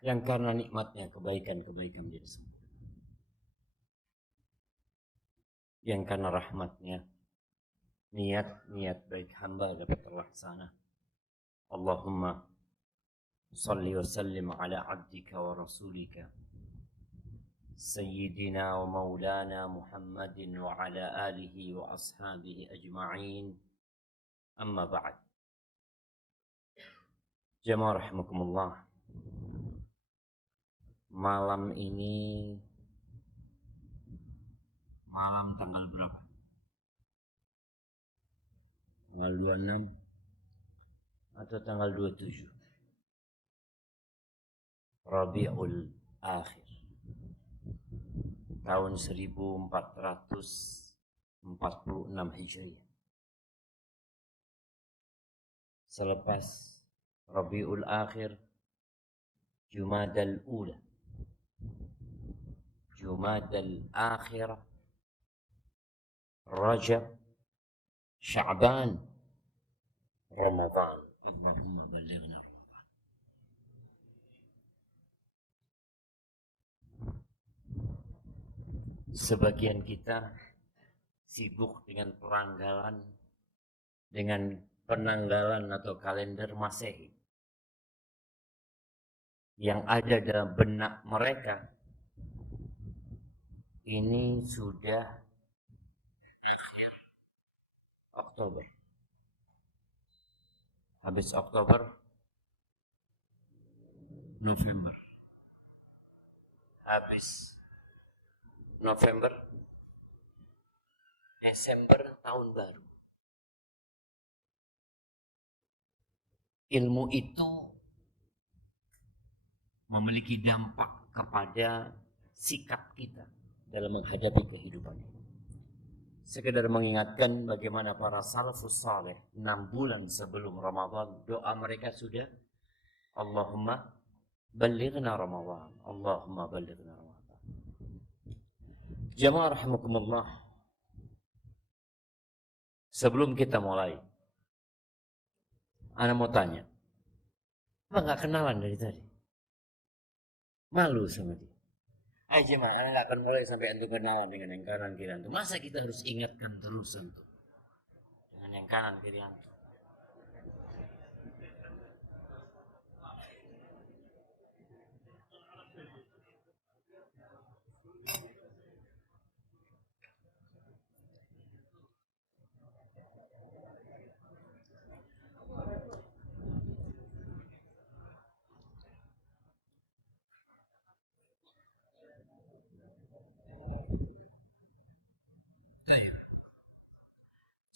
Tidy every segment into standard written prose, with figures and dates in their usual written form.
yang karena nikmatnya kebaikan-kebaikan menjadi sempurna, yang karena rahmatnya niat-niat baik hamba dapat terlaksana. Allahumma salli wa sallim ala abdika wa rasulika Sayyidina wa maulana Muhammadin wa ala alihi wa ashabihi ajma'in. Amma ba'd. Jamaah rahimakumullah. Malam ini malam tanggal berapa? Tanggal 26 atau tanggal 27 Rabiul Akhir tahun 1446 Hijriah. Selepas Rabiul Akhir, Jumadal Ula, Jumadal Akhirah, Rajab, Sya'ban, Ramadan. Allahumma ballighna Ramadan. Sebagian kita sibuk dengan peranggalan, dengan penanggalan atau kalender Masehi. Yang ada dalam benak mereka ini sudah Oktober. Habis Oktober, November. Habis November, Desember, tahun baru. Ilmu itu memiliki dampak kepada sikap kita dalam menghadapi kehidupan ini. Sekedar mengingatkan bagaimana para salafus saleh 6 bulan sebelum Ramadan doa mereka sudah Allahumma ballighna Ramadan, Allahumma ballighna Ramadan. Jamaah rahimakumullah. Sebelum kita mulai, ana mau tanya, apa nggak kenalan dari tadi? Malu sama dia. Aja mah, ana nggak akan mulai sampai antum kenalan dengan yang kanan kiri antum. Masa kita harus ingatkan terus antum dengan yang kanan kiri antum?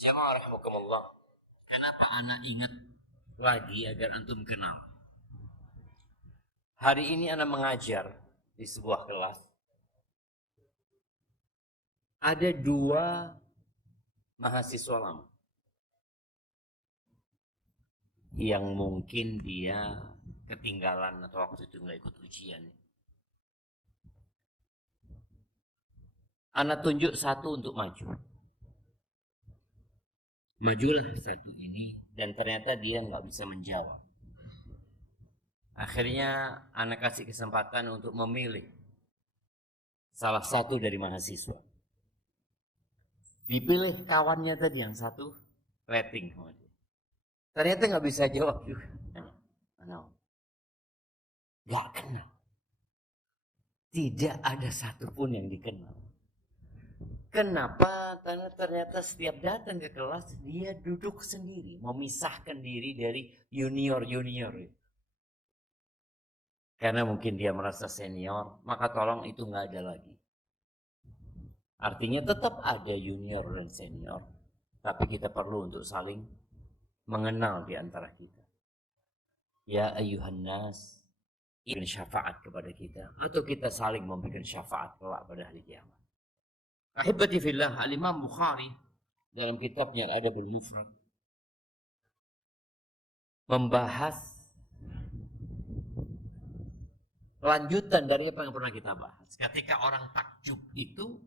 Jamaah rahimakumullah. Kenapa ana ingat lagi agar antum kenal? Hari ini ana mengajar di sebuah kelas. Ada 2 mahasiswa lama yang mungkin dia ketinggalan atau waktu itu nggak ikut ujian. Ana tunjuk satu untuk maju. Majulah satu ini dan ternyata dia nggak bisa menjawab. Akhirnya anak kasih kesempatan untuk memilih salah satu dari mahasiswa. Dipilih kawannya tadi yang satu, rating sama dia. Ternyata nggak bisa jawab juga. Nggak kenal. Tidak ada satupun yang dikenal. Kenapa? Karena ternyata setiap datang ke kelas dia duduk sendiri, memisahkan diri dari junior-junior. Karena mungkin dia merasa senior, maka tolong itu nggak ada lagi. Artinya tetap ada junior dan senior, tapi kita perlu untuk saling mengenal di antara kita. Ya ayyuhan nas, ini syafaat kepada kita, atau kita saling memberikan syafaat kelak pada hari kiamat. Ahibati fillah, Al-Imam Bukhari dalam kitabnya Al-Adabul Mufrad membahas lanjutan dari apa yang pernah kita bahas. Ketika orang takjub itu,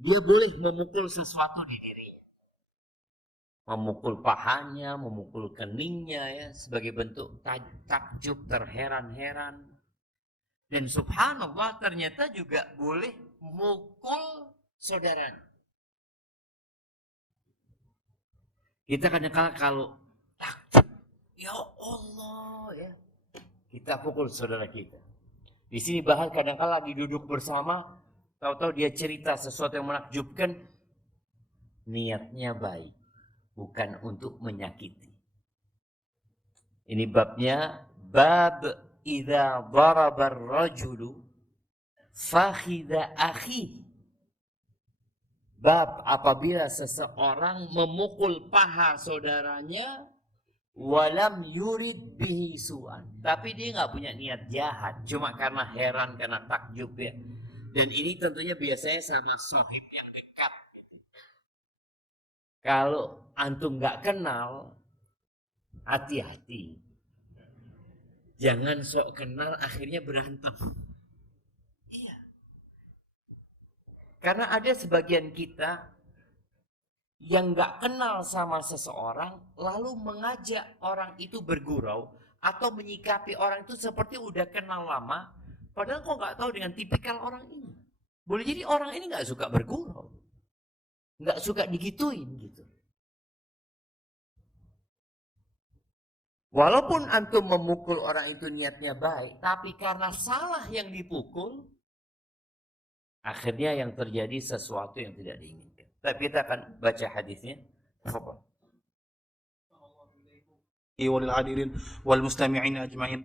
dia boleh memukul sesuatu di dirinya. memukul pahanya, memukul keningnya ya, sebagai bentuk takjub, terheran-heran. Dan subhanallah ternyata juga boleh mukul saudaranya. Kita kadang-kadang kalau takjub, ya Allah ya, kita pukul saudara kita. Di sini bahkan kadang-kadang lagi duduk bersama, tahu-tahu dia cerita sesuatu yang menakjubkan, niatnya baik, bukan untuk menyakiti. Ini babnya, bab idza daraba ar-rajulu fakhidha akhi. Bab apabila seseorang memukul paha saudaranya walam yurid bihi su'an, tapi dia nggak punya niat jahat, cuma karena heran, karena takjub ya. Dan ini tentunya biasanya sama sahib yang dekat gitu. Kalau antum nggak kenal, hati-hati, jangan sok kenal akhirnya berantem. Iya, karena ada sebagian kita yang nggak kenal sama seseorang, lalu mengajak orang itu bergurau atau menyikapi orang itu seperti udah kenal lama, padahal kok nggak tahu dengan tipikal orang ini. Boleh jadi orang ini nggak suka bergurau, nggak suka digituin gitu. Walaupun antum memukul orang itu niatnya baik, tapi karena salah yang dipukul, akhirnya yang terjadi sesuatu yang tidak diinginkan. Tapi kita akan baca hadisnya. وللعاملين والمستمعين أجمعين.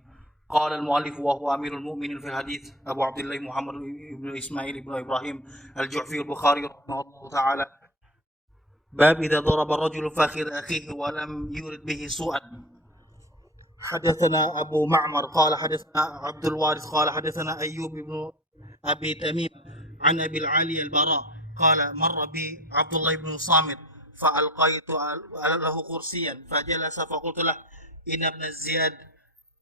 قال المؤلف وهو أمير المؤمنين في الحديث أبو عبد الله محمد بن إسماعيل بن إبراهيم الجعفي البخاري رحمه الله تعالى. باب إذا ضرب الرجل فاخذ أخيه ولم يرد به سوءا. حدثنا أبو معمر قال حدثنا عبد الوارث قال حدثنا أيوب بن أبي تميم عن أبي العالي البراء قال مر بي عبد الله بن صامت فألقيت له كرسيا فجلس فقلت له إن ابن الزياد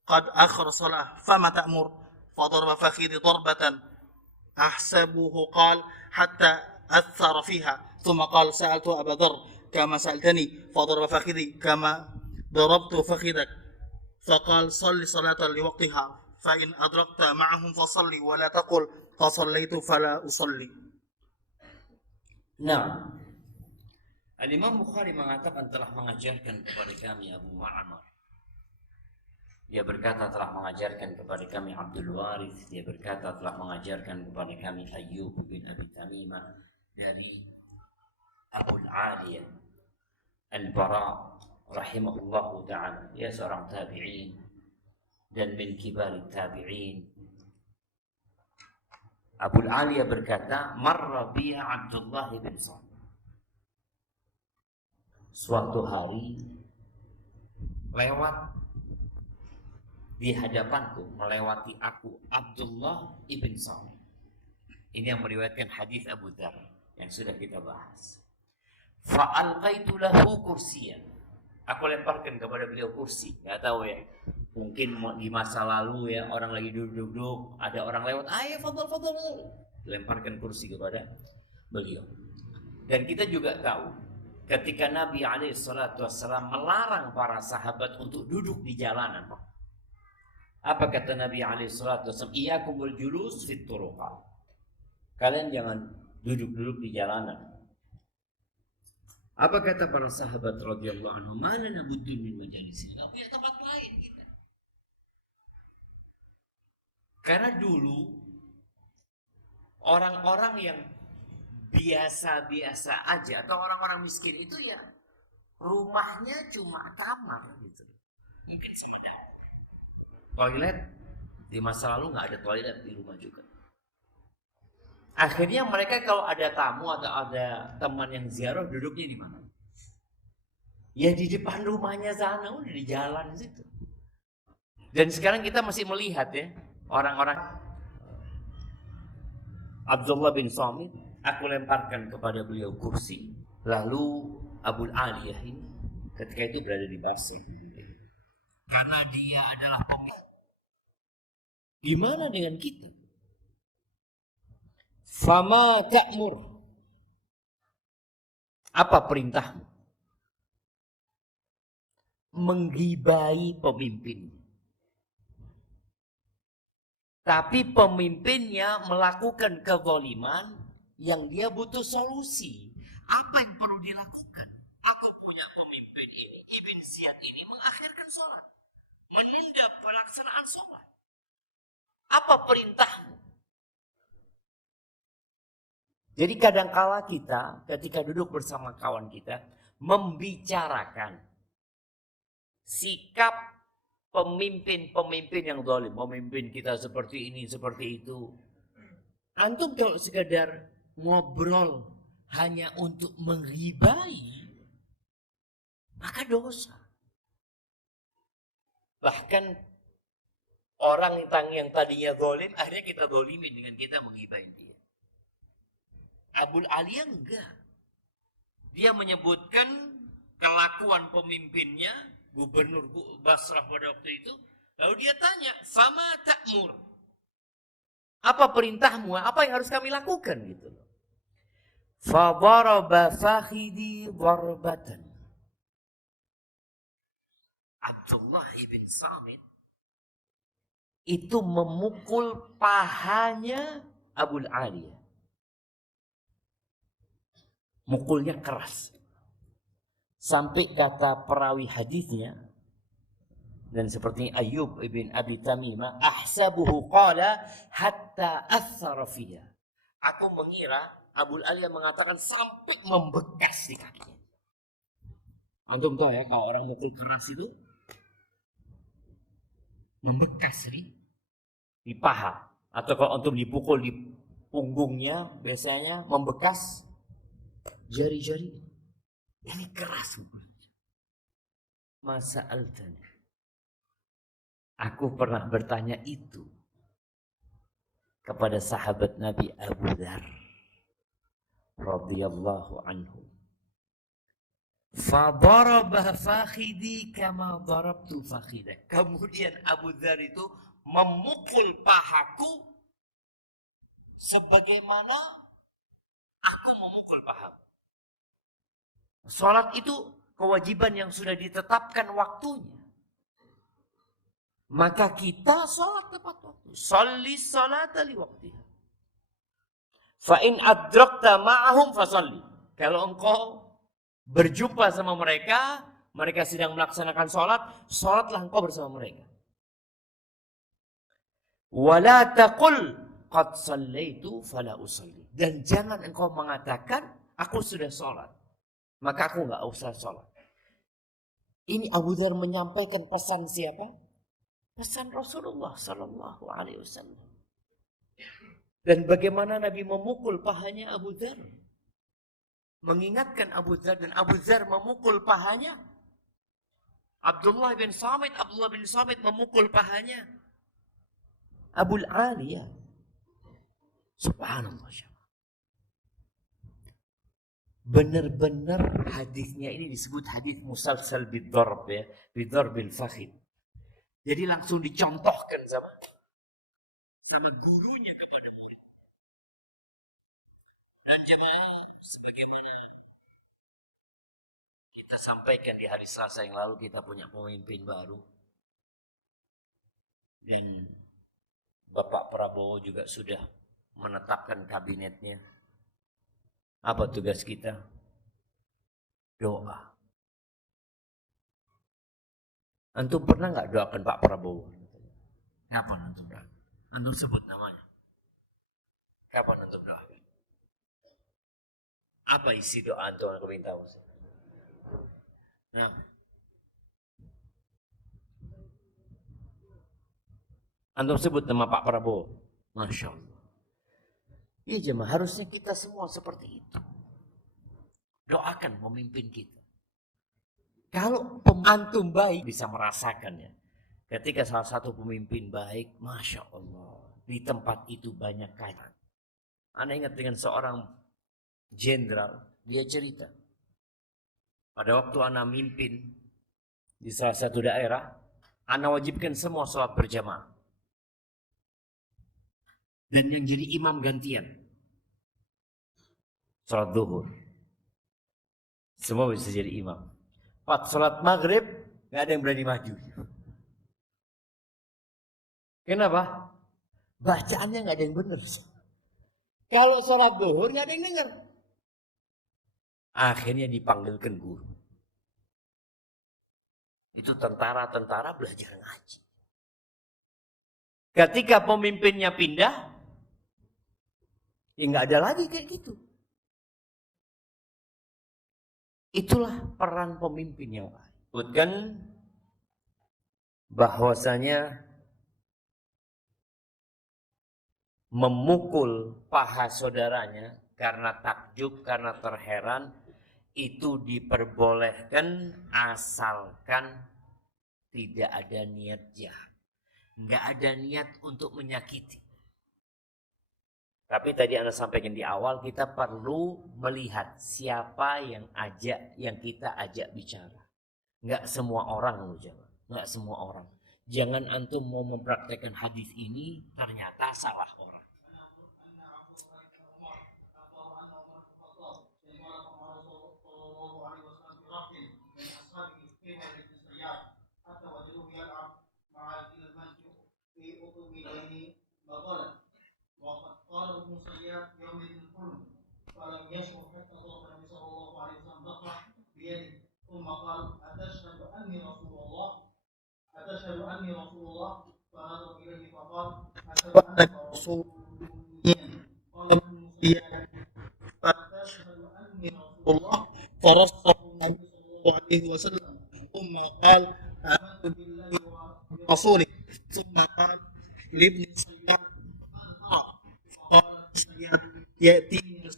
قد أخر الصلاة فما تأمر؟ فضرب فخذي ضربة أحسبه قال حتى أثر فيها ثم قال سألت أبا ذر كما سألتني فضرب فخذي كما ضربت فخذك فقال صل صلاة لوقتها فإن أدركت معهم فصلي ولا تقل فصليت فلا أصلي. Nah, Al-Imam Bukhari mengatakan telah mengajarkan kepada kami Abu Ma'mar. Dia berkata telah mengajarkan kepada kami Abdul Warith. Dia berkata telah mengajarkan kepada kami Ayyub bin Abi Tamimah dari Abu Aliyah Al-Bara rahimahullahu ta'ala. Dia seorang tabi'in dan min kibar tabi'in. Abu Aliyah berkata, marra biya Abdullah bin Samit. Suatu hari lewat di hadapanku, melewati aku Abdullah ibn Samit. Ini yang meriwayatkan hadis Abu Dzar yang sudah kita bahas. Fa'alqaitu lahu kursiyan. Aku lemparkan kepada beliau kursi. Enggak tahu ya. Mungkin di masa lalu ya, orang lagi duduk-duduk, ada orang lewat, ayo fadhal. Lemparkan kursi kepada beliau. Dan kita juga tahu ketika Nabi SAW melarang para sahabat untuk duduk di jalanan. Apa kata Nabi SAW? Iyyakumul julus fit turuqat. Kalian jangan duduk-duduk di jalanan. Apa kata para sahabat radhiyallahu anhum? Mana nabuddin min majalis ini? Enggak punya tempat lain kita. Karena dulu orang-orang yang biasa-biasa aja atau orang-orang miskin itu ya rumahnya cuma kamar gitu. Mungkin semada. Toilet di masa lalu nggak ada toilet di rumah juga. Akhirnya mereka kalau ada tamu atau ada teman yang ziarah duduknya di mana? Ya di depan rumahnya sana, udah di jalan situ. Dan sekarang kita masih melihat ya orang-orang. Abdullah bin Samit, aku lemparkan kepada beliau kursi. Lalu Abu Aliyah ini ketika itu berada di Basri. Karena dia adalah pemimpin. Gimana dengan kita? Fama ta'mur. Apa perintahmu? menggibai pemimpin. Tapi pemimpinnya melakukan kezaliman yang dia butuh solusi. Apa yang perlu dilakukan? Aku punya pemimpin ini, Ibn Ziyad ini mengakhirkan sholat. Menunda pelaksanaan sholat. Apa perintahmu? Jadi kadangkala kita ketika duduk bersama kawan kita membicarakan sikap pemimpin-pemimpin yang zalim, memimpin kita seperti ini, seperti itu. Antum kalau sekadar ngobrol hanya untuk menghibai, maka dosa. Bahkan orang yang tadinya zalim, akhirnya kita zalimin dengan kita menghibai dia. Abul Aliya enggak. Dia menyebutkan kelakuan pemimpinnya, gubernur Basrah pada waktu itu. Lalu dia tanya, "Fama ta'mur?" Apa perintahmu? Apa yang harus kami lakukan gitu loh. Fa daraba fakhidi darbatan. Abdullah ibn Samit itu memukul pahanya Abul Aliya. Mukulnya keras. Sampai kata perawi hadisnya, dan seperti Ayyub ibn Abi Tamimah, ahsabuhu qala hatta athara fiha. Aku mengira Abul Aliya mengatakan sampai membekas di kakinya. Antum tahu ya, kalau orang mukul keras itu membekas di paha. Atau kalau antum dipukul di punggungnya, biasanya membekas jari-jari. Ini keras. Masa altani. Aku pernah bertanya itu kepada sahabat Nabi Abu Dzar radhiyallahu anhu. Fa daraba fakhidi kama darabtu fakhidak. Kemudian Abu Dzar itu memukul pahaku sebagaimana aku memukul pahaku. Salat itu kewajiban yang sudah ditetapkan waktunya. Maka kita salat tepat waktu. Shalli salata li waqtiha. Fa in adrakta ma'ahum fasalli. Kalau engkau berjumpa sama mereka, mereka sedang melaksanakan salat, salatlah engkau bersama mereka. Wala taqul qad sallaitu fala usalli. Dan jangan engkau mengatakan aku sudah salat, maka aku enggak usah salat. Ini Abu Dzar menyampaikan pesan siapa? Pesan Rasulullah sallallahu alaihi wasallam. Dan bagaimana Nabi memukul pahanya Abu Dzar? Mengingatkan Abu Dzar, dan Abu Dzar memukul pahanya Abdullah bin Samit memukul pahanya Abul Aliya. Subhanallah. Benar-benar hadisnya ini disebut hadis musalsal bidarb ya, bidarbil fakhid. Jadi langsung dicontohkan sama gurunya kepada murid. Dan jemaah, sebagaimana kita sampaikan di hari Selasa yang lalu, kita punya pemimpin baru. Dan Bapak Prabowo juga sudah menetapkan kabinetnya. Apa tugas kita? Doa. Antum pernah nggak doakan Pak Prabowo? Kapan antum doakan? Antum sebut namanya. Kapan antum doakan? Apa isi doa antum? Aku minta tahu. Nah. Antum sebut nama Pak Prabowo. Masya Allah. Iya jemaah, harusnya kita semua seperti itu. Doakan pemimpin kita. Kalau antum baik bisa merasakannya. Ketika salah satu pemimpin baik, Masya Allah, di tempat itu banyak kaya. Anda ingat dengan seorang jenderal, dia cerita. Pada waktu Anda mimpin di salah satu daerah, Anda wajibkan semua sholat berjamaah. Dan yang jadi imam gantian, sholat zuhur. Semua bisa jadi imam. Pas sholat maghrib, nggak ada yang berani maju. Kenapa? Bacaannya nggak ada yang benar. Kalau sholat zuhur nggak ada yang dengar. Akhirnya dipanggilkan guru. Itu tentara-tentara belajar ngaji. Ketika pemimpinnya pindah, ya nggak ada lagi kayak gitu. Itulah peran pemimpin yang baik. Sebutkan bahwasanya memukul paha saudaranya karena takjub, karena terheran, itu diperbolehkan asalkan tidak ada niat jahat. Nggak ada niat untuk menyakiti. Tapi tadi Anda sampaikan di awal, kita perlu melihat siapa yang kita ajak bicara. Nggak semua orang loh, nggak semua orang. Jangan antum mau mempraktekkan hadis ini ternyata salah orang. قال ابن صياد يوم الحلم فلم يشعر حتى ضرب النبي صلى الله عليه وسلم ضربه بيده ثم قال أتشهد أني رسول الله أتشهد أني رسول الله فنظر إليه فقال أشهد أنك رسول الله قال ابن صياد فأتشهد أني رسول الله فرصه النبي صلى الله عليه وسلم ثم قال آمنت بالله ورسوله ثم قال لابن صياد يأتيني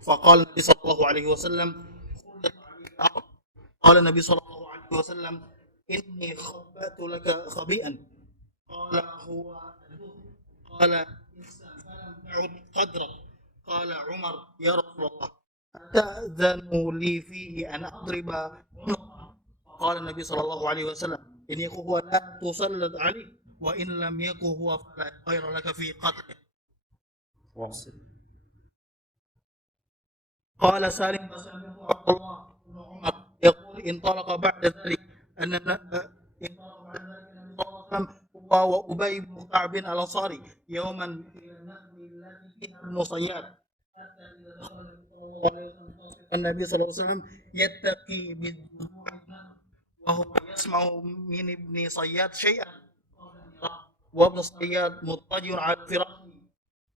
فقال النبي صلى الله عليه وسلم قال النبي صلى الله عليه وسلم إني خبأت لك خبيئا قال هو قال فلم تعد قدرك قال عمر يا رسول الله أتأذن لي فيه أن أضرب عنقه قال النبي صلى الله عليه وسلم إن يكن هو لا تسلط عليه وإن لم يكن هو فلا خير لك في قتله. واصل. قال سالم فسمعت عبد الله بن عمر يقول انطلق بعد ذلك النبي صلى الله عليه وسلم هو وأبي بن كعب الأنصاري يوما إلى النخل التي فيها ابن صياد حتى إذا دخل النبي صلى الله عليه وسلم يتقي بالجذوع وهو يسمع من ابن صياد شيئا وابن صياد مضطجع على فراشه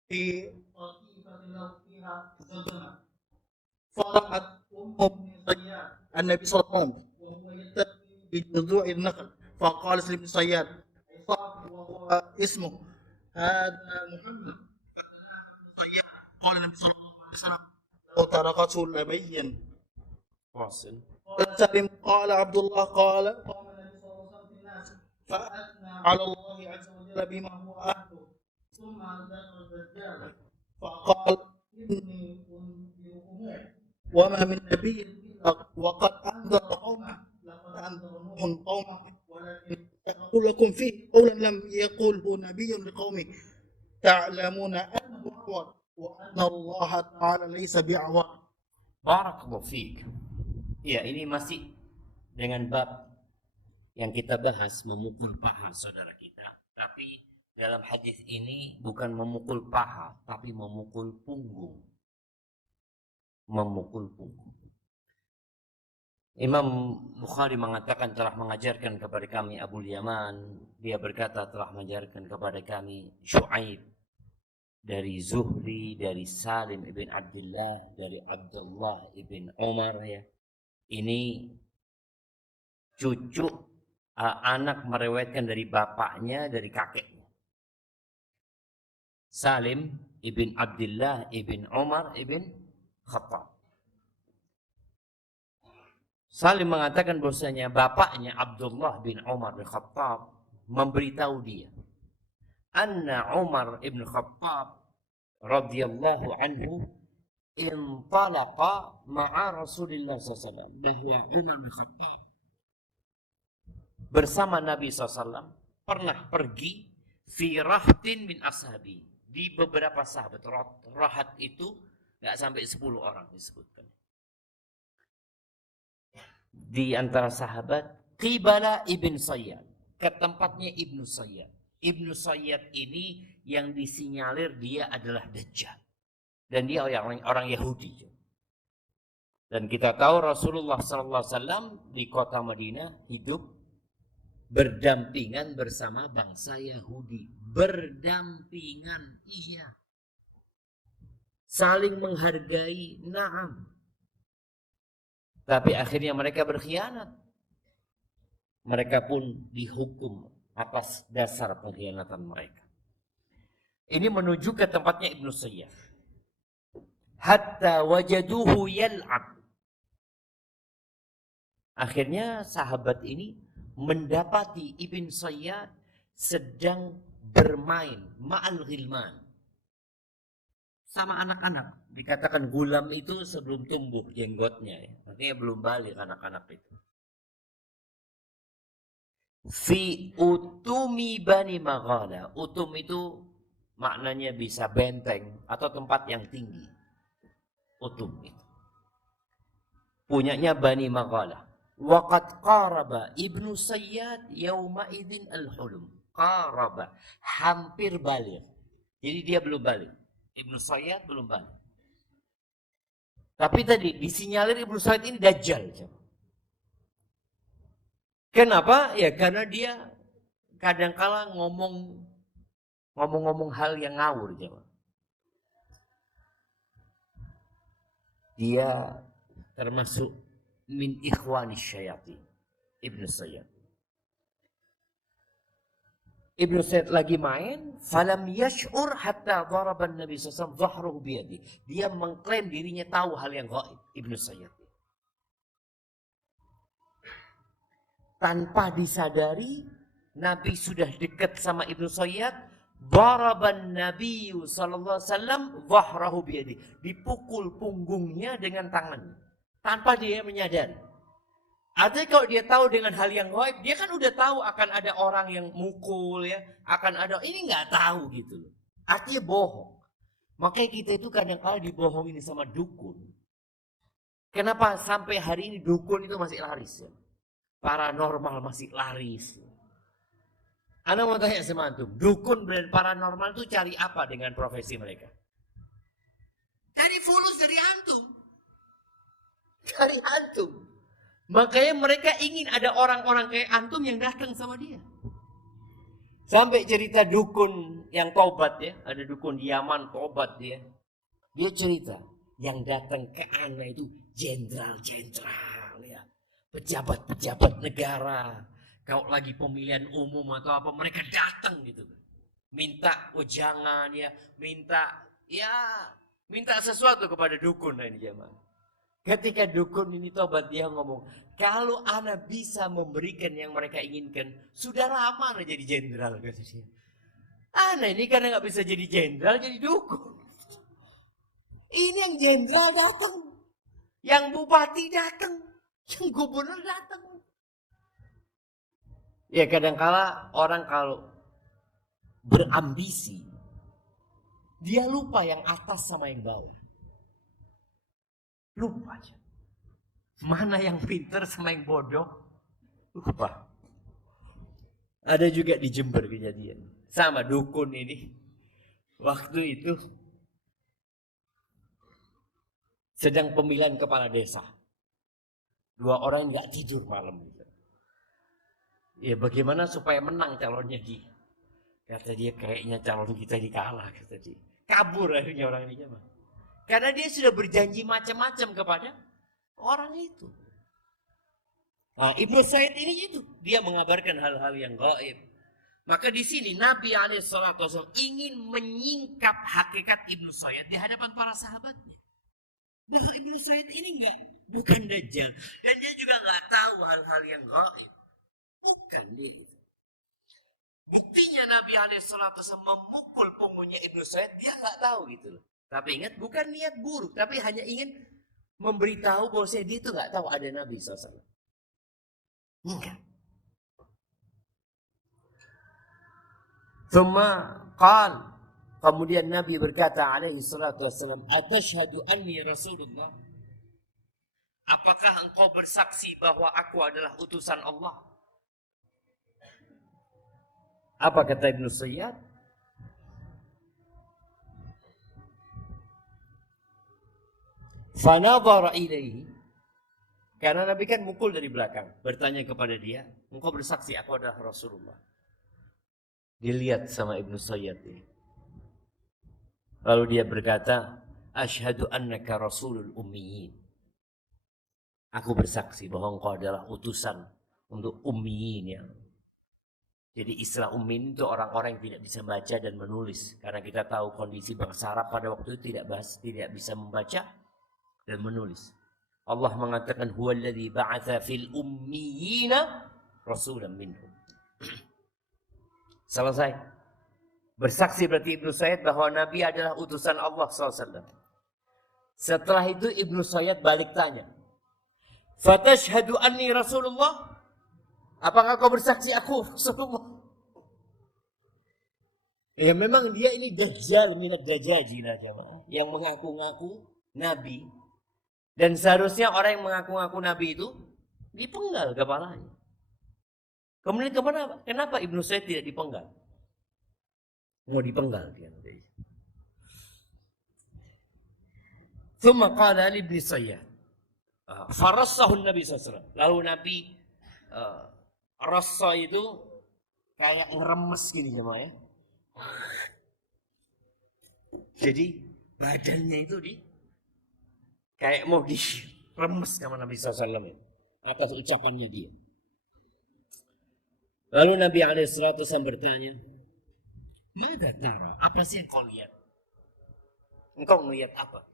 في قطيفة له فيها زوجها فرأت أم ابن صياد النبي صلى الله عليه وسلم وهو يتقي بجذوع النخل فقالت لابن صياد وهو اسمه هذا محمد قال النبي صلى الله عليه وسلم لو تركته لبين. واصل. قال سالم قال عبد الله قال قام النبي صلى الله عليه وسلم في الناس فأثنى على الله عز وجل بما هو أهله ثم ذكر الدجال فقال إني أنذركم وما من نبي إلا وقد أنذر قومه لقد أنذر نوح قومه ولكن أقول لكم فيه قولا لم يقله نبي لقومه تعلمون أنه أعور وأن الله تعالى ليس بأعور. Barakallahu fiik. Ya, ini masih dengan bab yang kita bahas, memukul paha saudara kita. Tapi dalam hadis ini bukan memukul paha, tapi memukul punggung. Memukul punggung. Imam Bukhari mengatakan telah mengajarkan kepada kami Abu Yaman. Dia berkata telah mengajarkan kepada kami Syu'aib. Dari Zuhri, dari Salim ibn Abdullah, dari Abdullah ibn Umar ya. Ini cucu anak meriwayatkan dari bapaknya, dari kakeknya. Salim ibn Abdullah ibn Umar ibn Khattab. Salim mengatakan bahwasanya bapaknya Abdullah bin Umar bin Khattab memberitahu dia, anna Umar ibn Khattab radhiyallahu anhu intalaqa ma'a Rasulillah SAW, bahwa Umar bin Khattab bersama Nabi SAW pernah pergi fi rahtin min ashabi, di beberapa sahabat. Rahat itu nggak sampai 10 orang disebutkan. Di antara sahabat qibala Ibn Sayyad, ke tempatnya Ibnu Sayyad. Ibnu Sayyad ini yang disinyalir dia adalah Dajjal. Dan dia orang Yahudi. Dan kita tahu Rasulullah SAW di kota Madinah hidup berdampingan bersama bangsa Yahudi. Berdampingan, iya. Saling menghargai, na'am. Tapi akhirnya mereka berkhianat. Mereka pun dihukum atas dasar pengkhianatan mereka. Ini menuju ke tempatnya Ibnu Sayyad. Hatta wajaduhu yal'ab. Akhirnya sahabat ini mendapati Ibn Sayyad sedang bermain ma'al ghilman. Sama anak-anak. Dikatakan gulam itu sebelum tumbuh jenggotnya. Artinya belum balik anak-anak itu. Fi utumi Bani Maghala. Utum itu maknanya bisa benteng atau tempat yang tinggi. Utum itu. Punyanya Bani Maghala. Waqad qaraba Ibnu Sayyad yawma idin al-hulum. Qaraba. Hampir balik. Jadi dia belum balik. Ibnu Sayyad belum balik. Tapi tadi disinyalir Ibnu Sayyad ini Dajjal. Kenapa? Ya karena dia kadangkala ngomong hal yang ngawur. Dia termasuk min ikhwani syayatin. Ibnu Sayyad. Ibnu Sayyad lagi main, falam yash'ur hatta daraba Nabi SAW dhahruhu biyadi. Dia mengklaim dirinya tahu hal yang gaib. Ibnu Sayyad. Tanpa disadari, Nabi sudah dekat sama Ibnu Sayyad. Daraban Nabi SAW dhahrahu biyadi. Dipukul punggungnya dengan tangannya. Tanpa dia menyadari. Artinya kalau dia tahu dengan hal yang gaib, dia kan udah tahu akan ada orang yang mukul ya, akan ada, ini nggak tahu gitu loh. Artinya bohong. Makanya kita itu kadang-kadang dibohongin sama dukun. Kenapa sampai hari ini dukun itu masih laris ya? Paranormal masih laris. Anda mau tanya sama antum, dukun dan paranormal itu cari apa dengan profesi mereka? Cari fulus dari antum. Cari antum. Makanya mereka ingin ada orang-orang kayak antum yang datang sama dia. Sampai cerita dukun yang tobat ya. Ada dukun di Yaman tobat dia. Dia cerita yang datang ke ana itu jenderal-jenderal ya. Pejabat-pejabat negara. Kalau lagi pemilihan umum atau apa mereka datang gitu. Minta ujangan ya. Minta sesuatu kepada dukun ini jemaah. Ketika dukun ini tobat dia ngomong, kalau ana bisa memberikan yang mereka inginkan, sudah lama ana jadi jenderal kata dia. Ana ini karena nggak bisa jadi jenderal jadi dukun. Ini yang jenderal datang, yang bupati datang, yang gubernur datang. Ya kadangkala orang kalau berambisi, dia lupa yang atas sama yang bawah. Lupa aja. Mana yang pintar sama yang bodoh? Lupa. Ada juga di Jember kejadian. Sama dukun ini. Waktu itu sedang pemilihan kepala desa. 2 orang nggak tidur malam. Ya bagaimana supaya menang calonnya dia? Kata dia kayaknya calon kita dikalah. Kata dia. Kabur akhirnya orang ini. Karena dia sudah berjanji macam-macam kepada orang itu. Nah, Ibnu Sayyad ini itu. Dia mengabarkan hal-hal yang gaib. Maka di sini Nabi SAW ingin menyingkap hakikat Ibnu Sayyad di hadapan para sahabatnya. Bahwa Ibnu Sayyad ini bukan Dajjal. Dan dia juga nggak tahu hal-hal yang gaib. Bukan dia. Buktinya Nabi SAW memukul punggungnya Ibnu Sayyad. Dia nggak tahu gitu loh. Tapi ingat, bukan niat buruk. Tapi hanya ingin memberitahu bahwa dia itu nggak tahu ada Nabi SAW. Enggak. Kemudian Nabi berkata alaihi salatu wassalam, atashhadu anni Rasulullah. Apakah engkau bersaksi bahwa aku adalah utusan Allah? Apa kata Ibnu Sayyad? Fanadhara ilaihi. Karena Nabi kan mukul dari belakang, bertanya kepada dia, engkau bersaksi aku adalah Rasulullah. Dilihat sama Ibnu Sayyad ini. Lalu dia berkata, asyhadu annaka rasulul ummiyin. Aku bersaksi bahwa engkau adalah utusan untuk ummiyin ya. Jadi istilah ummiyin itu orang-orang yang tidak bisa baca dan menulis. Karena kita tahu kondisi bangsa Arab pada waktu itu tidak bisa membaca dan menulis. Allah mengatakan huwallazi ba'atsa fil ummiyina rasulan minhum. Selesai. Bersaksi berarti Ibnu Sayyad bahwa Nabi adalah utusan Allah SAW. Setelah itu Ibnu Sayyad balik tanya, fatashhadu anni Rasulullah? Apakah kau bersaksi aku Rasulullah? Ya memang dia ini dajjal minad dajajilah jamaah, yang mengaku-ngaku Nabi. Dan seharusnya orang yang mengaku-ngaku Nabi itu dipenggal kepalanya. Kemudian kenapa Ibnu Sayyad tidak dipenggal? Mau dipenggal dia. Thumma qala li Ibnu Sayyad. Farassahu Nabi SAW. Lalu Nabi rassa itu kayak ngeremes gini sama ya. Jadi badannya itu kayak mau diremes sama Nabi SAW atas ucapannya dia. Lalu Nabi SAW bertanya, "Mada tara? Apa sih yang kau lihat? Engkau melihat apa?"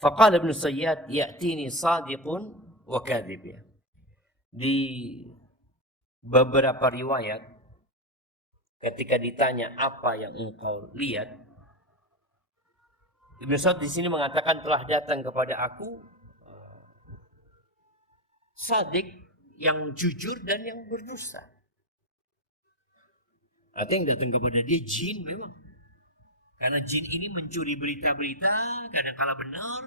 Faqala Ibnu Sayyad, "Ya'tini sadiqun wa kadhib." Di beberapa riwayat ketika ditanya apa yang engkau lihat, Ibnu Sayyad di sini mengatakan telah datang kepada aku sadik yang jujur dan yang berdusta. Artinya yang datang kepada dia jin memang. Karena jin ini mencuri berita-berita, kadang-kala benar,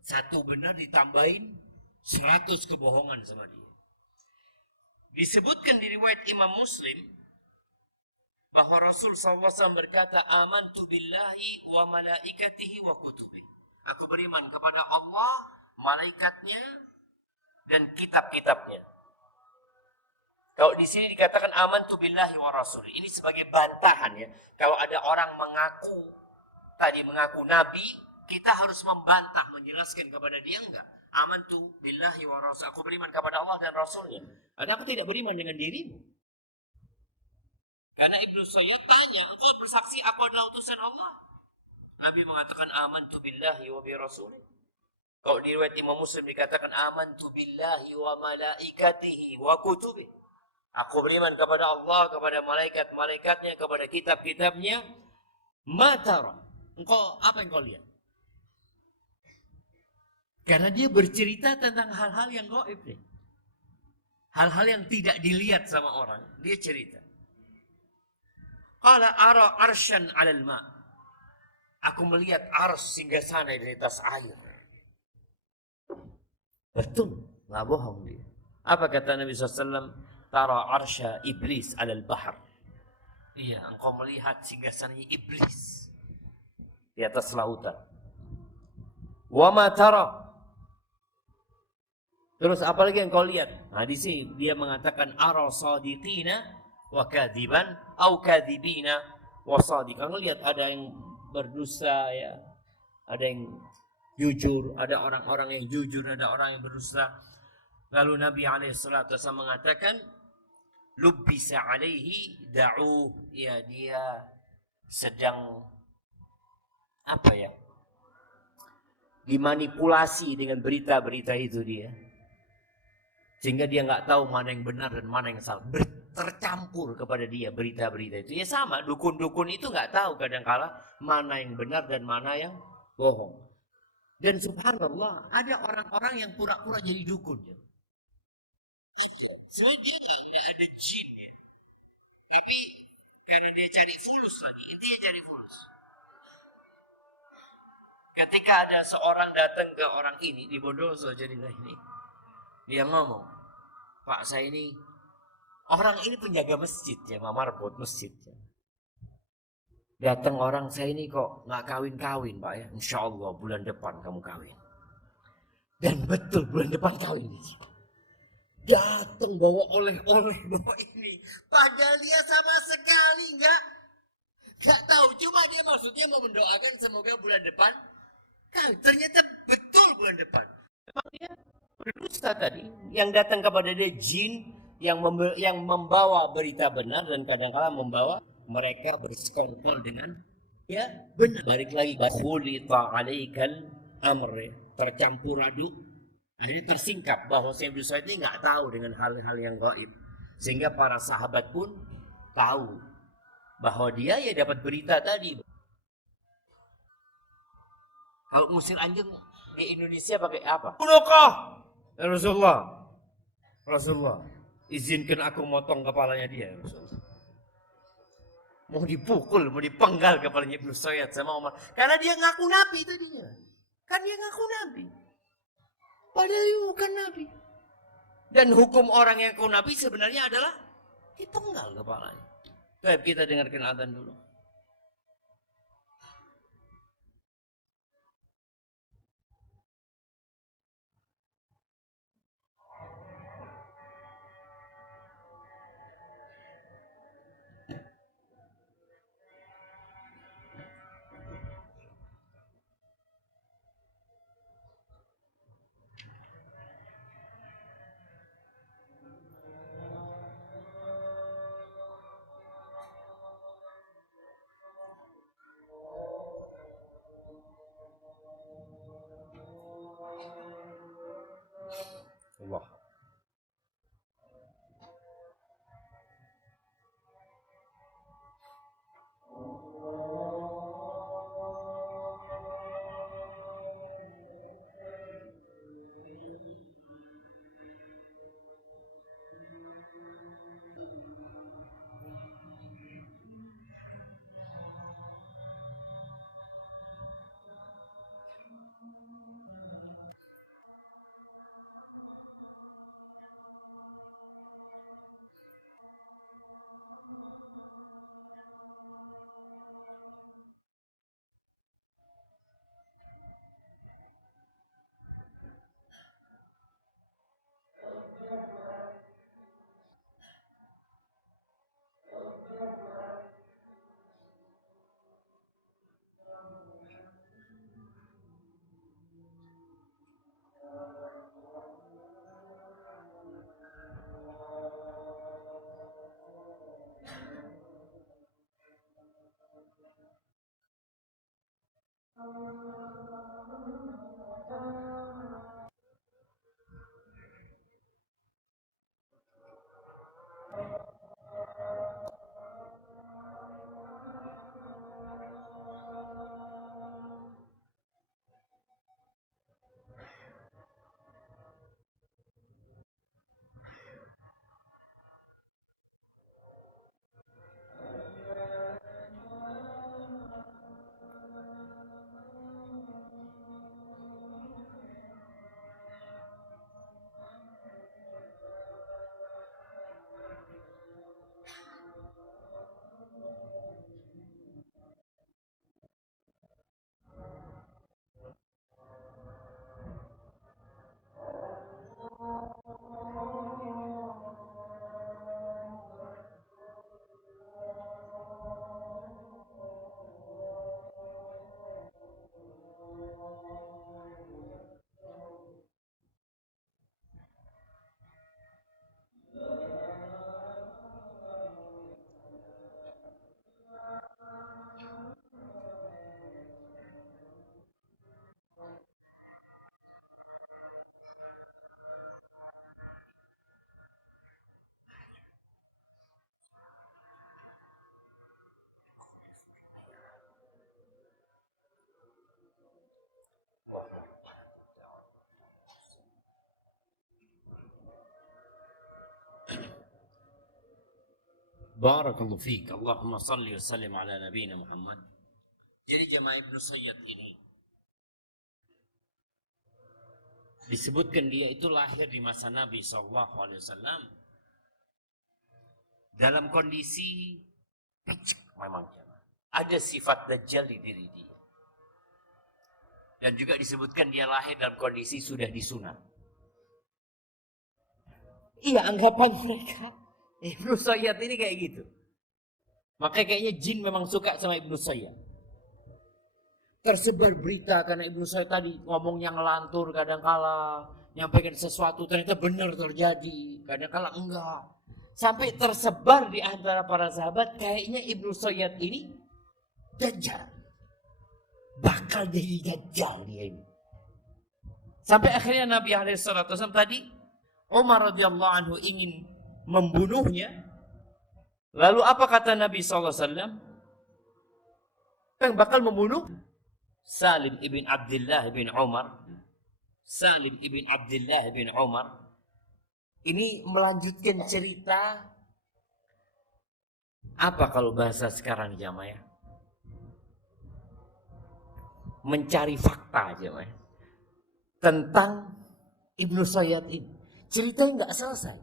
satu benar ditambahin 100 kebohongan sama dia. Disebutkan di riwayat Imam Muslim bahwa Rasul SAW berkata, amantu billahi wa malaikatihi wa kutubi. Aku beriman kepada Allah, malaikatnya, dan kitab-kitabnya. Kalau di sini dikatakan amantu billahi wa rasuli, ini sebagai bantahan ya. Kalau ada orang mengaku nabi, kita harus membantah, menjelaskan kepada dia enggak. Amantu billahi wa rasul. Aku beriman kepada Allah dan Rasulnya. Ada aku tidak beriman dengan dirimu? Karena Ibnu Sayyad tanya, engkau bersaksi aku adalah utusan Allah. Nabi mengatakan amantu billahi wa bi rasulih. Kalau di riwayat Imam Muslim dikatakan amantu billahi wa malaikatihi wa kutubi. Aku beriman kepada Allah, kepada malaikat-malaikatnya, kepada kitab-kitabnya. Matara. Engkau apa yang kau lihat? Karena dia bercerita tentang hal-hal yang gaib. Hal-hal yang tidak dilihat sama orang. Dia cerita. Qala ara arsyan 'alal ma'. Aku melihat ars singgasana di atas air. Betul, enggak bohong dia. Apa kata Nabi SAW? Tara arsya iblis 'alal bahr. Iya, engkau melihat singgasananya iblis di atas lautan. Wa ma tara. Terus apa lagi yang kau lihat? Nah, di sini dia mengatakan ara sadiqina wa kadiban au kadibina wa sadiqan. Lihat ada yang berdusta ya, ada yang jujur, ada orang-orang yang jujur, ada orang yang berdusta. Lalu Nabi alaihissalatu wasallam mengatakan lubbisa alaihi da'u, ya dia sedang apa ya, dimanipulasi dengan berita-berita itu dia, sehingga dia nggak tahu mana yang benar dan mana yang salah, tercampur kepada dia berita-berita itu. Ya sama, dukun-dukun itu nggak tahu kadang-kala mana yang benar dan mana yang bohong. Dan subhanallah, ada orang-orang yang pura-pura jadi dukun ya. Sebenarnya dia nggak ada jin ya, tapi karena dia cari fulus lagi, intinya cari fulus. Ketika ada seorang datang ke orang ini di Bondoso jadilah ini, dia ngomong, Pak saya ini Orang ini penjaga masjid ya, marbot masjid ya. Datang orang, saya ini kok nggak kawin-kawin Pak ya. Insya Allah bulan depan kamu kawin. Dan betul bulan depan kawin. Datang bawa oleh-oleh bawa ini. Padahal dia sama sekali nggak tahu. Cuma dia maksudnya mau mendoakan semoga bulan depan kawin. Ternyata betul bulan depan. Memang dia berdusta tadi. Yang datang kepada dia jin yang membawa berita benar dan kadang-kadang membawa mereka bersekongkol dengan ya benar. Balik lagi khulita alaikal amr, tercampur aduk. Akhirnya tersingkap bahwa Sayyid bin Said ini nggak tahu dengan hal-hal yang gaib. Sehingga para sahabat pun tahu bahwa dia ya dapat berita tadi. Kalau musir anjing di Indonesia pakai apa? Punokah? Ya Rasulullah, izinkan aku motong kepalanya dia. Ya Rasulullah. Mau dipukul, mau dipenggal kepalanya Ibnu Sayyid sama Umar. Karena dia ngaku nabi tadinya. Kan dia ngaku nabi. Padahal dia bukan nabi. Dan hukum orang yang ngaku nabi sebenarnya adalah dipenggal kepalanya. Baik, kita dengarkan adzan dulu. Allah. Barakallahu fiik. Allahumma salli wa sallim ala nabiyina Muhammad. Jadi jamaah Ibnu Sayyid ini disebutkan dia itu lahir di masa Nabi SAW dalam kondisi picek memang. Ada sifat Dajjal di diri dia. Dan juga disebutkan dia lahir dalam kondisi sudah disunat. Iya, anggapan mereka Ibnu Sayyad ini kayak gitu. Makanya kayaknya jin memang suka sama Ibnu Sayyad. Tersebar berita karena Ibnu Sayyad tadi ngomongnya ngelantur kadang-kala, nyampaikan sesuatu ternyata benar terjadi, kadang-kala enggak. Sampai tersebar di antara para sahabat kayaknya Ibnu Sayyad ini Dajjal. Bakal jadi Dajjal dia ini. Sampai akhirnya Nabi SAW tadi Umar radhiyallahu anhu ingin membunuhnya. Lalu apa kata Nabi SAW? Yang bakal membunuh Salim ibn Abdullah ibn Umar. Salim ibn Abdullah ibn Umar. Ini melanjutkan cerita. Apa kalau bahasa sekarang jamaah? Mencari fakta jamaah. Tentang Ibnu Sayyad ini. Ceritanya nggak selesai.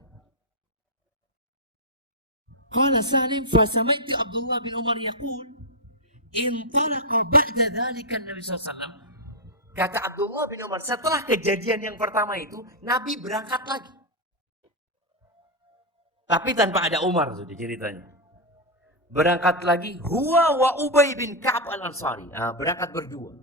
Qala Salim fa sami'tu Abdullah bin Umar yaqul intalaqa ba'da dzalika Nabi sallallahu. Kata Abdullah bin Umar, setelah kejadian yang pertama itu Nabi berangkat lagi. Tapi tanpa ada Umar sudah ceritanya. Berangkat lagi huwa wa Ubay bin Ka'ab al-Ansari. Berangkat berdua.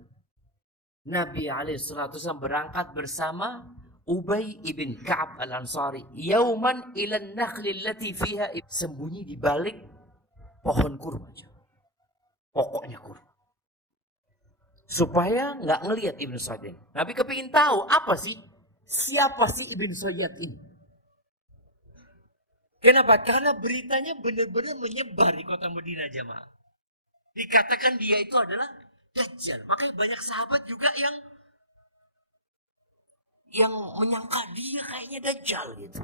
Nabi alaihissalam berangkat bersama Ubay ibn Ka'ab al-Ansari. Yauman ilan nakhli allati fiha, sembunyi di balik pohon kurma. Pokoknya kurma. Supaya nggak ngelihat Ibnu Sayyad ini. Nabi kepingin tahu apa sih, siapa sih Ibnu Sayyad ini. Kenapa? Karena beritanya benar-benar menyebar di kota Madinah jamaah. Dikatakan dia itu adalah Dajjal. Makanya banyak sahabat juga yang menyangka dia kayaknya Dajjal gitu.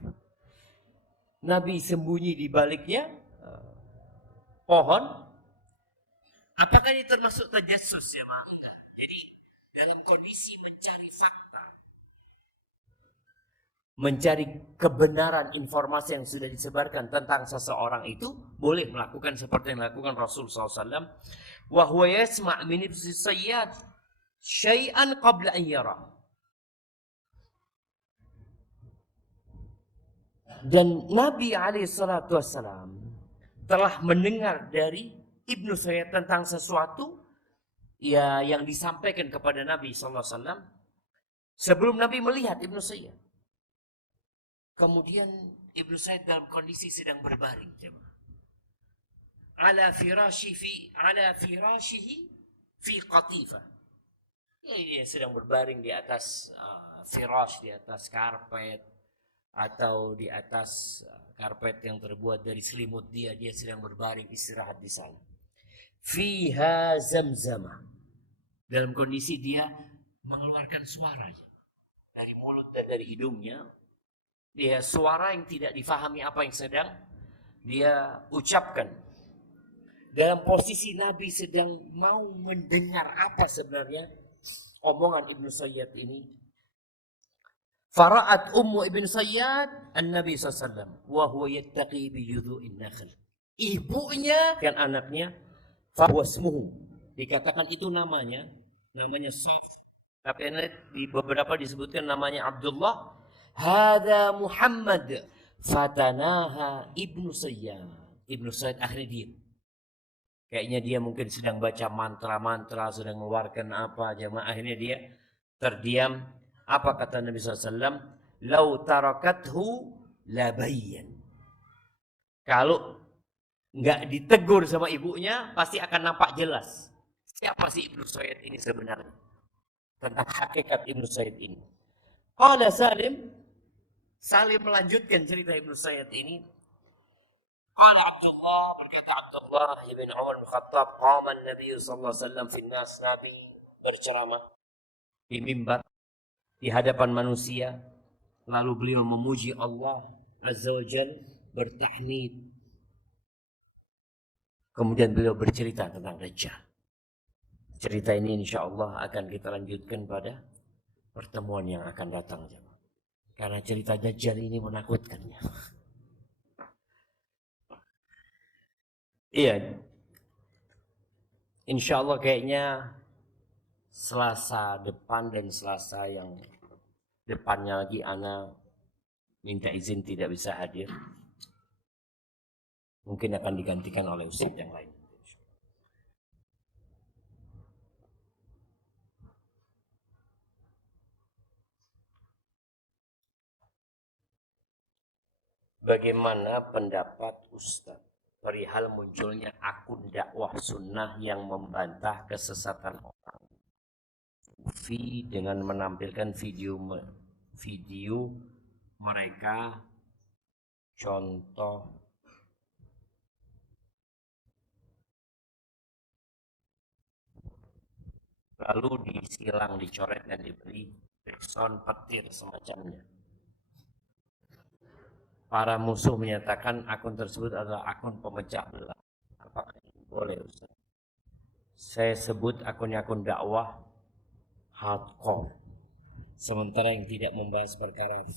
Nabi sembunyi di baliknya pohon. Apakah ini termasuk tajassus ya, Mak? Enggak. Jadi dalam kondisi mencari fakta, mencari kebenaran informasi yang sudah disebarkan tentang seseorang itu, boleh melakukan seperti yang dilakukan Rasul SAW. Wa huwa yasma' min Ibnu Sayyad syai'an qabla an yara. Dan Nabi SAW telah mendengar dari Ibnu Sayyad tentang sesuatu ya yang disampaikan kepada Nabi SAW sebelum Nabi melihat Ibnu Sayyad. Kemudian Ibnu Sayyad dalam kondisi sedang berbaring, ala firashihi fi qatifah. Dia sedang berbaring di atas firash, di atas karpet atau di atas karpet yang terbuat dari selimut dia sedang berbaring istirahat di sana. Fiha zamzamah. Dalam kondisi dia mengeluarkan suara dari mulut dan dari hidungnya. Dia suara yang tidak difahami apa yang sedang dia ucapkan. Dalam posisi Nabi sedang mau mendengar apa sebenarnya omongan Ibnu Sayyad ini. Fara'at ummu Ibnu Sayyad an-Nabi SAW wa huwa yattaqi bi judhu'in nakhl. Ibunya dan anaknya fawasmuhu. Dikatakan itu namanya Saf. Tapi di beberapa disebutkan namanya Abdullah. Hada Muhammad fatanaha Ibnu Sayyad. Ibnu Sayyad akhirnya diam. Kayaknya dia mungkin sedang baca mantra-mantra, sedang mengeluarkan apa jemaah. Akhirnya dia terdiam. Apa kata Nabi SAW? Lau tarakathu labayyan. Kalau nggak ditegur sama ibunya, pasti akan nampak jelas. Siapa sih Ibnu Sayyad ini sebenarnya? Tentang hakikat Ibnu Sayyad ini. Qala Salim melanjutkan cerita Ibnu Sayyad ini. Qala Abdullah, berkata Abdullah ibn Umar bin Khattab, qama an-nabiy sallallahu alaihi wasallam fi nas, Nabi berceramah di mimbar di hadapan manusia, lalu beliau memuji Allah Azza wa Jalla, bertahmid. Kemudian beliau bercerita tentang Dajjal. Cerita ini insyaallah akan kita lanjutkan pada pertemuan yang akan datang. Karena cerita Dajjal ini menakutkan. Iya, insya Allah kayaknya Selasa depan dan Selasa yang depannya lagi ana minta izin tidak bisa hadir. Mungkin akan digantikan oleh ustaz yang lain. Bagaimana pendapat Ustaz perihal munculnya akun dakwah sunnah yang membantah kesesatan orang sufi dengan menampilkan video mereka contoh lalu disilang, dicoret dan diberi backsound petir semacamnya. Para musuh menyatakan akun tersebut adalah akun pemecah belah. Apakah ini boleh Ustaz? Saya sebut akun-akun dakwah hardcore. Sementara yang tidak membahas perkara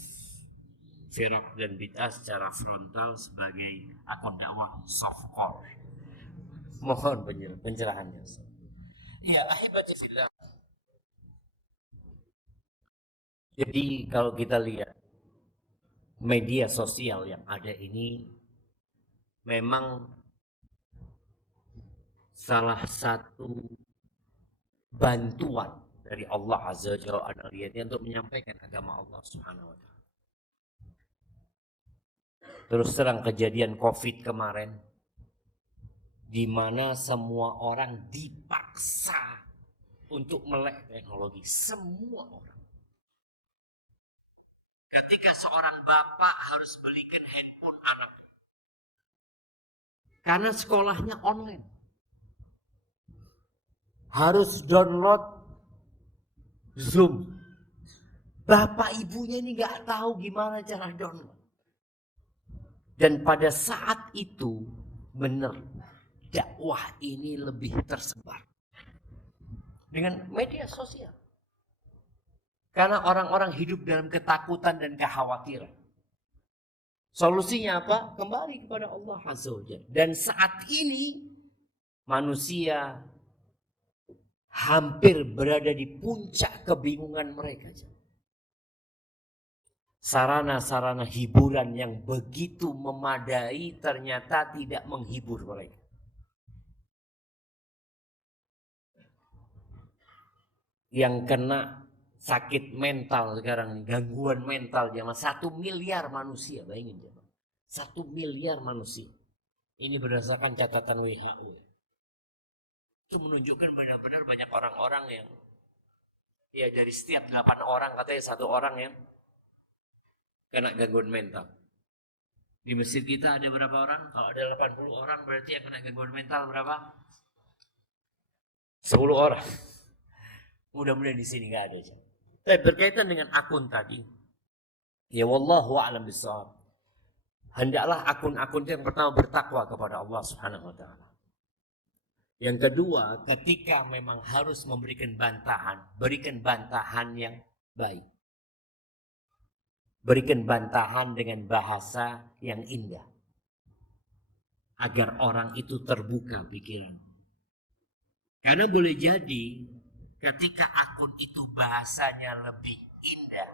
firaq dan bid'ah secara frontal sebagai akun dakwah softcore. Mohon pencerahannya. Iya, ahibati fillah. Jadi kalau kita lihat media sosial yang ada ini memang salah satu bantuan dari Allah Azza wa Jalla untuk menyampaikan agama Allah Subhanahu wa Ta'ala. Terus terang kejadian COVID kemarin, di mana semua orang dipaksa untuk melek teknologi, semua orang. Ketika seorang bapak harus belikan handphone anak, karena sekolahnya online, harus download Zoom. Bapak ibunya ini nggak tahu gimana cara download. Dan pada saat itu benar dakwah ini lebih tersebar dengan media sosial. Karena orang-orang hidup dalam ketakutan dan kekhawatiran. Solusinya apa? Kembali kepada Allah Azza wa Jalla. Dan saat ini manusia hampir berada di puncak kebingungan mereka. Sarana-sarana hiburan yang begitu memadai ternyata tidak menghibur mereka. Yang kena sakit mental sekarang, gangguan mental zaman 1 miliar manusia, bayangin zaman 1 miliar manusia. Ini berdasarkan catatan WHO. Itu menunjukkan benar-benar banyak orang-orang yang ya dari setiap 8 orang katanya 1 orang yang kena gangguan mental. Di masjid kita ada berapa orang? Kalau ada 80 orang berarti yang kena gangguan mental berapa? 10 orang. Mudah-mudahan di sini nggak ada. Berkaitan dengan akun tadi, ya wallahu a'lam bishawab. Hendaklah akun-akun yang pertama bertakwa kepada Allah Subhanahu wa Ta'ala. Yang kedua, ketika memang harus memberikan bantahan, berikan bantahan yang baik. Berikan bantahan dengan bahasa yang indah. Agar orang itu terbuka pikiran. Karena boleh jadi ketika akun itu bahasanya lebih indah,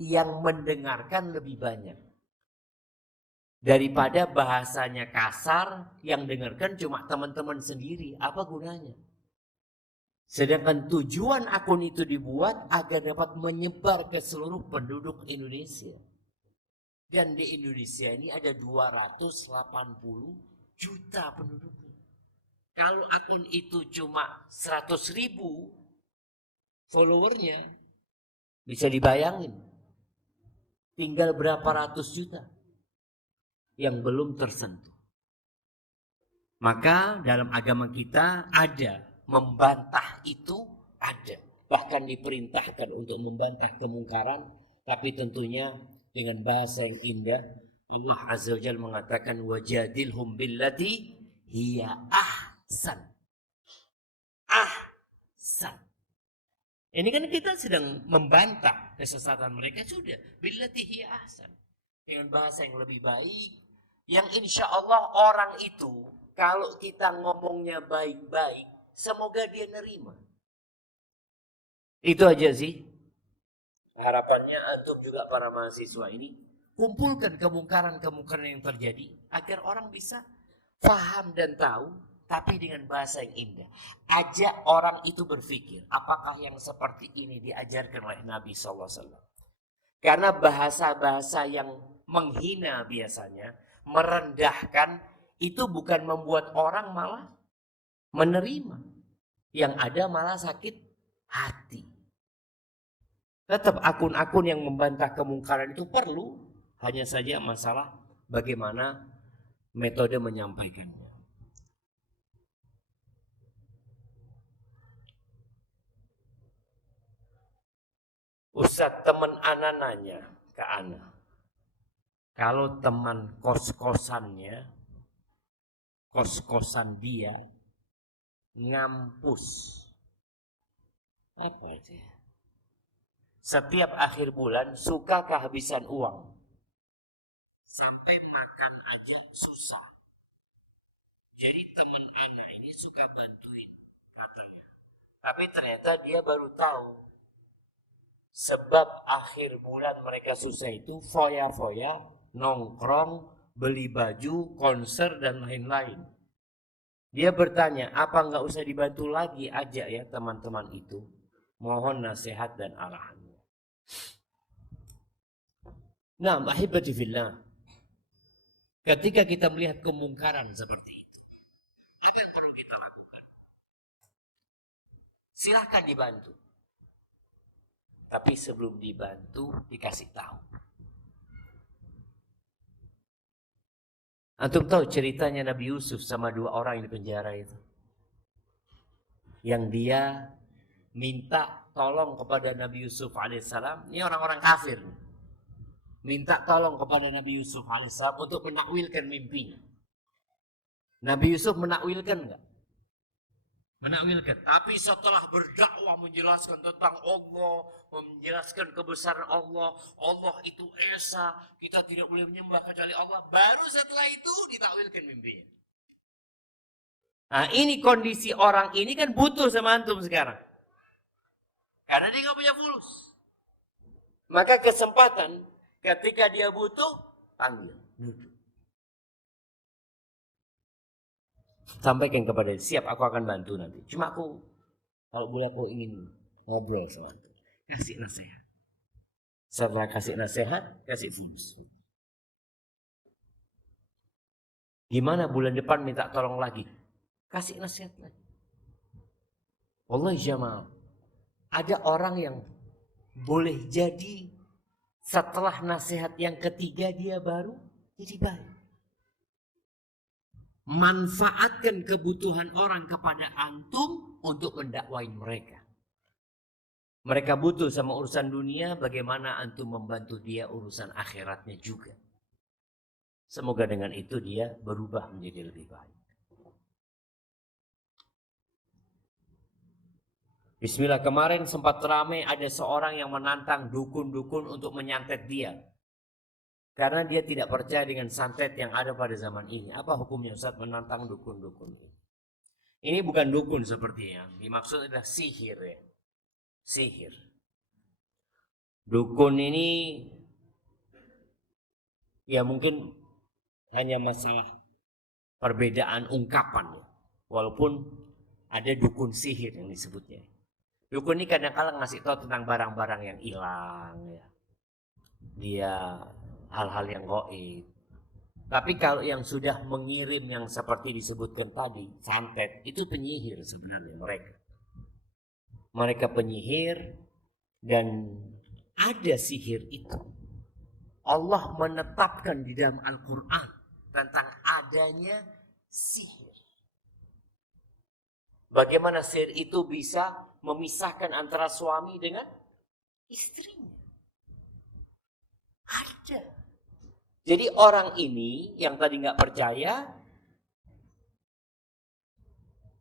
yang mendengarkan lebih banyak. Daripada bahasanya kasar, yang dengarkan cuma teman-teman sendiri. Apa gunanya? Sedangkan tujuan akun itu dibuat agar dapat menyebar ke seluruh penduduk Indonesia. Dan di Indonesia ini ada 280 juta penduduk. Kalau akun itu cuma 100.000 followernya, bisa dibayangin. Tinggal berapa ratus juta yang belum tersentuh. Maka dalam agama kita ada membantah itu ada. Bahkan diperintahkan untuk membantah kemungkaran. Tapi tentunya dengan bahasa yang indah. Allah Azza wa Jalla mengatakan wajadilhum billati hiya ahsan. Ahsan. Ini kan kita sedang membantah kesesatan mereka sudah. Billati hiya ahsan. Dengan bahasa yang lebih baik. Yang insya Allah orang itu kalau kita ngomongnya baik-baik, semoga dia nerima. Itu aja sih. Harapannya antum juga para mahasiswa ini kumpulkan kemungkaran-kemungkaran yang terjadi agar orang bisa paham dan tahu, tapi dengan bahasa yang indah. Ajak orang itu berpikir, apakah yang seperti ini diajarkan oleh Nabi SAW? Karena bahasa-bahasa yang menghina biasanya, merendahkan, itu bukan membuat orang malah menerima. Yang ada malah sakit hati. Tetap akun-akun yang membantah kemungkaran itu perlu. Hanya saja masalah bagaimana metode menyampaikannya. Ustadz, teman ana nanya ke ana, kalau teman kos-kosannya, kos-kosan dia ngampus, apa itu ya? Setiap akhir bulan suka kehabisan uang. Sampai makan aja susah. Jadi teman anak ini suka bantuin katanya. Tapi ternyata dia baru tahu. Sebab akhir bulan mereka susah itu foya-foya, nongkrong, beli baju, konser dan lain-lain. Dia bertanya, apa nggak usah dibantu lagi aja ya teman-teman itu? Mohon nasihat dan arahan. Nah, ahibati fillah. Ketika kita melihat kemungkaran seperti itu, apa yang perlu kita lakukan? Silahkan dibantu. Tapi sebelum dibantu, dikasih tahu. Antum tahu ceritanya Nabi Yusuf sama 2 orang yang di penjara itu? Yang dia minta tolong kepada Nabi Yusuf alaihissalam. Ini orang-orang kafir. Minta tolong kepada Nabi Yusuf alaihissalam untuk menakwilkan mimpinya. Nabi Yusuf menakwilkan enggak? Menakwilkan. Tapi setelah berdakwah menjelaskan tentang Allah, menjelaskan kebesaran Allah, Allah itu esa, kita tidak boleh menyembah kecuali Allah, baru setelah itu ditakwilkan mimpinya. Nah, ini kondisi orang ini kan butuh sama antum sekarang. Karena dia nggak punya fulus. Maka kesempatan ketika dia butuh, panggil. Sampaikan kepada dia, siap aku akan bantu nanti. Cuma aku, kalau boleh aku ingin ngobrol sama antum. Kasih nasihat. Setelah kasih nasihat, kasih fulus. Gimana bulan depan minta tolong lagi? Kasih nasihat lagi. Wallahi jamaah. Ada orang yang boleh jadi setelah nasihat yang ketiga dia baru jadi baik. Manfaatkan kebutuhan orang kepada antum untuk mendakwain mereka. Mereka butuh sama urusan dunia, bagaimana antum membantu dia urusan akhiratnya juga. Semoga dengan itu dia berubah menjadi lebih baik. Bismillah, kemarin sempat ramai ada seorang yang menantang dukun-dukun untuk menyantet dia. Karena dia tidak percaya dengan santet yang ada pada zaman ini. Apa hukumnya Ustaz menantang dukun-dukun? Ini bukan dukun sepertinya. Dimaksud adalah sihir ya. Sihir. Dukun ini ya mungkin hanya masalah perbedaan ungkapan ya. Walaupun ada dukun sihir yang disebutnya. Dukun ini kadang-kadang ngasih tahu tentang barang-barang yang hilang ya. Dia hal-hal yang gaib. Tapi kalau yang sudah mengirim yang seperti disebutkan tadi, santet, itu penyihir sebenarnya mereka. Mereka penyihir dan ada sihir itu. Allah menetapkan di dalam Al-Quran tentang adanya sihir. Bagaimana sihir itu bisa memisahkan antara suami dengan istrinya. Ada. Jadi orang ini yang tadi nggak percaya,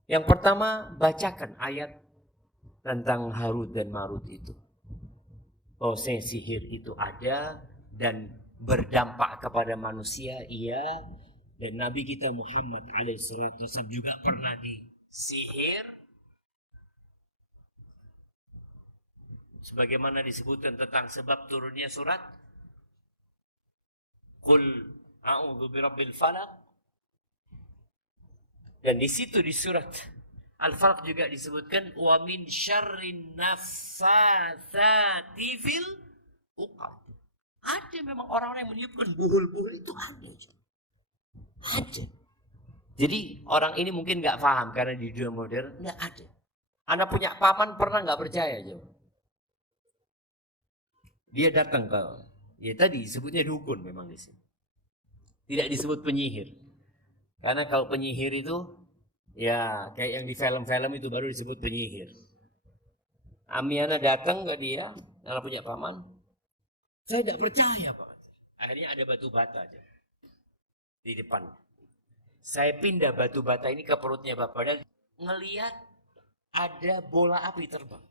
yang pertama bacakan ayat tentang Harut dan Marut itu. Oh, sihir itu ada dan berdampak kepada manusia, iya. Dan Nabi kita Muhammad alaihissalam juga pernah disihir. Sebagaimana disebutkan tentang sebab turunnya surat Qul a'udzu birabbil falaq. Dan di situ di surat Al-Falaq juga disebutkan wa min syarrin naffatsati fil uqad. Ada memang orang-orang yang meniupkan buhul-buhul itu ada. Ada. Jadi orang ini mungkin nggak paham karena di dunia modern nggak ada. Anak punya paman pernah nggak percaya aja. Dia datang ke, ya tadi disebutnya dukun memang di sini. Tidak disebut penyihir. Karena kalau penyihir itu ya kayak yang di film-film itu baru disebut penyihir. Amiana datang ke dia, anak punya paman. Saya tidak percaya, Pak. Akhirnya ada batu bata aja di depan. Saya pindah batu bata ini ke perutnya Bapak dan ngelihat ada bola api terbang.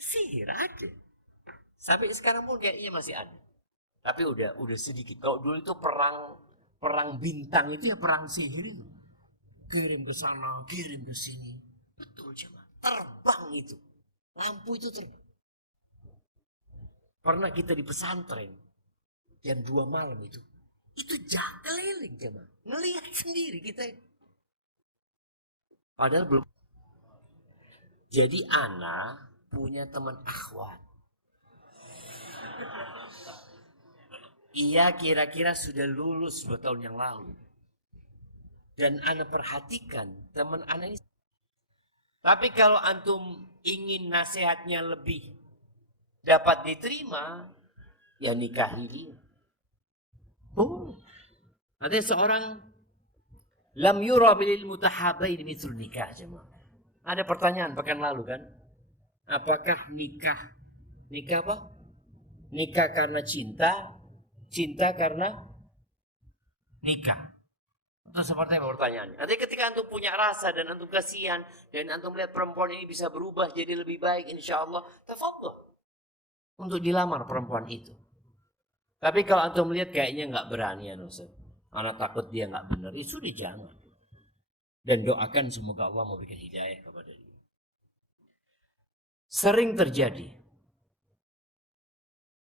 Sihir ada. Sampai sekarang pun kayaknya masih ada. Tapi udah sedikit. Kalau dulu itu perang bintang itu ya perang sihir itu. Kirim ke sana, kirim ke sini. Betul cuma terbang itu. Lampu itu terbang. Pernah kita di pesantren jam 2 malam itu keliling jemaah. Ngelihat sendiri kita. Padahal belum. Jadi ana punya teman akhwat. Ia kira-kira sudah lulus 2 tahun yang lalu. Dan ana perhatikan teman ana ini. Tapi kalau antum ingin nasihatnya lebih dapat diterima, ya nikahi dia. Oh, ada seorang lam yura bil mutahabain mithlu nikah jemaah. Ada pertanyaan pekan lalu kan? Apakah nikah apa? Nikah karena cinta, cinta karena nikah. Itu seperti apa pertanyaannya? Nanti ketika antum punya rasa dan antum kasihan dan antum melihat perempuan ini bisa berubah jadi lebih baik, insya Allah, tafadhol untuk dilamar perempuan itu. Tapi kalau antum melihat kayaknya nggak berani, anak takut dia nggak benar, itu sudah jangan. Dan doakan semoga Allah memberikan hidayah kepada dia. Sering terjadi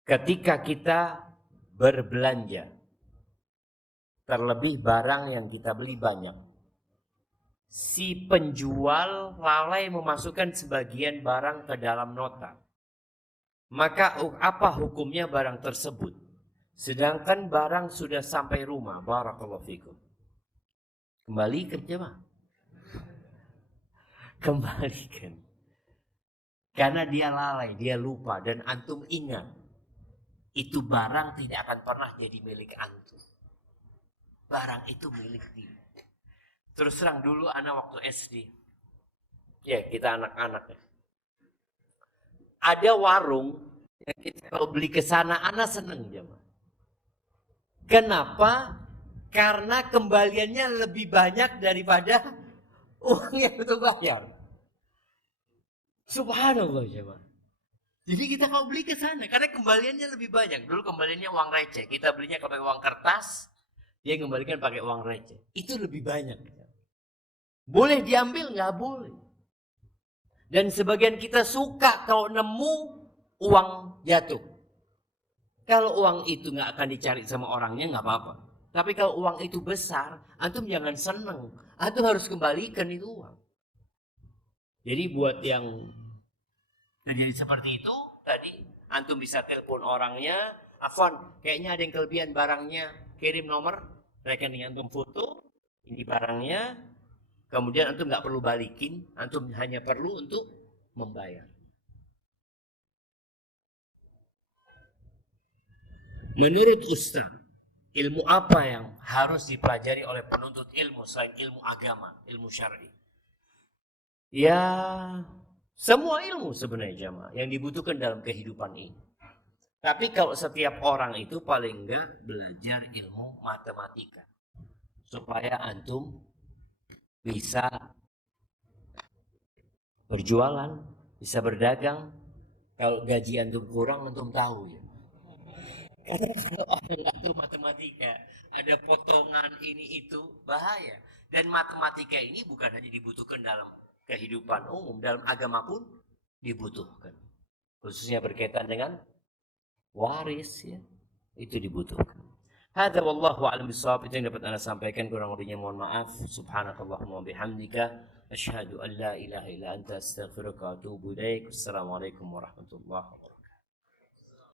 ketika kita berbelanja, terlebih barang yang kita beli banyak, si penjual lalai memasukkan sebagian barang ke dalam nota. Maka apa hukumnya barang tersebut? Sedangkan barang sudah sampai rumah. Barakallahu fikum. Kembalikan jemaah. Kembalikan. Karena dia lalai, dia lupa. Dan antum ingat, itu barang tidak akan pernah jadi milik antum. Barang itu milik dia. Terus terang dulu anak waktu SD. Ya kita anak-anak. Ada warung yang kita kalau beli ke sana anak seneng jemaah. Kenapa? Karena kembaliannya lebih banyak daripada uang yang itu bayar. Subhanallah jemaah. Jadi kita kalau beli ke sana karena kembaliannya lebih banyak. Dulu kembaliannya uang receh, kita belinya pakai uang kertas, dia kembalikan pakai uang receh. Itu lebih banyak. Boleh diambil? Nggak boleh. Dan sebagian kita suka kalau nemu uang jatuh. Kalau uang itu nggak akan dicari sama orangnya nggak apa-apa. Tapi kalau uang itu besar, antum jangan seneng. Antum harus kembalikan itu uang. Jadi buat yang terjadi seperti itu, tadi antum bisa telepon orangnya, Afwan, kayaknya ada yang kelebihan barangnya, kirim nomor rekening antum, foto, ini barangnya, kemudian antum nggak perlu balikin, antum hanya perlu untuk membayar. Menurut Ustaz, ilmu apa yang harus dipelajari oleh penuntut ilmu selain ilmu agama, ilmu syar'i? Ya, semua ilmu sebenarnya jamaah yang dibutuhkan dalam kehidupan ini. Tapi kalau setiap orang itu paling enggak belajar ilmu matematika. Supaya antum bisa berjualan, bisa berdagang. Kalau gaji antum kurang, antum tahu ya. Karena kalau orang nggak tahu matematika matematika, ada potongan ini itu, bahaya. Dan matematika ini bukan hanya dibutuhkan dalam kehidupan umum, dalam agama pun dibutuhkan. Khususnya berkaitan dengan waris, ya, itu dibutuhkan. Hadza wallahu a'lam bishawab. Itu yang dapat Anda sampaikan, kurang lebihnya mohon maaf. Subhanakallahumma wa bihamdika asyhadu an la ilaha illa anta astaghfiruka wa atubu ilaik. Wassalamualaikum warahmatullahi wabarakatuh.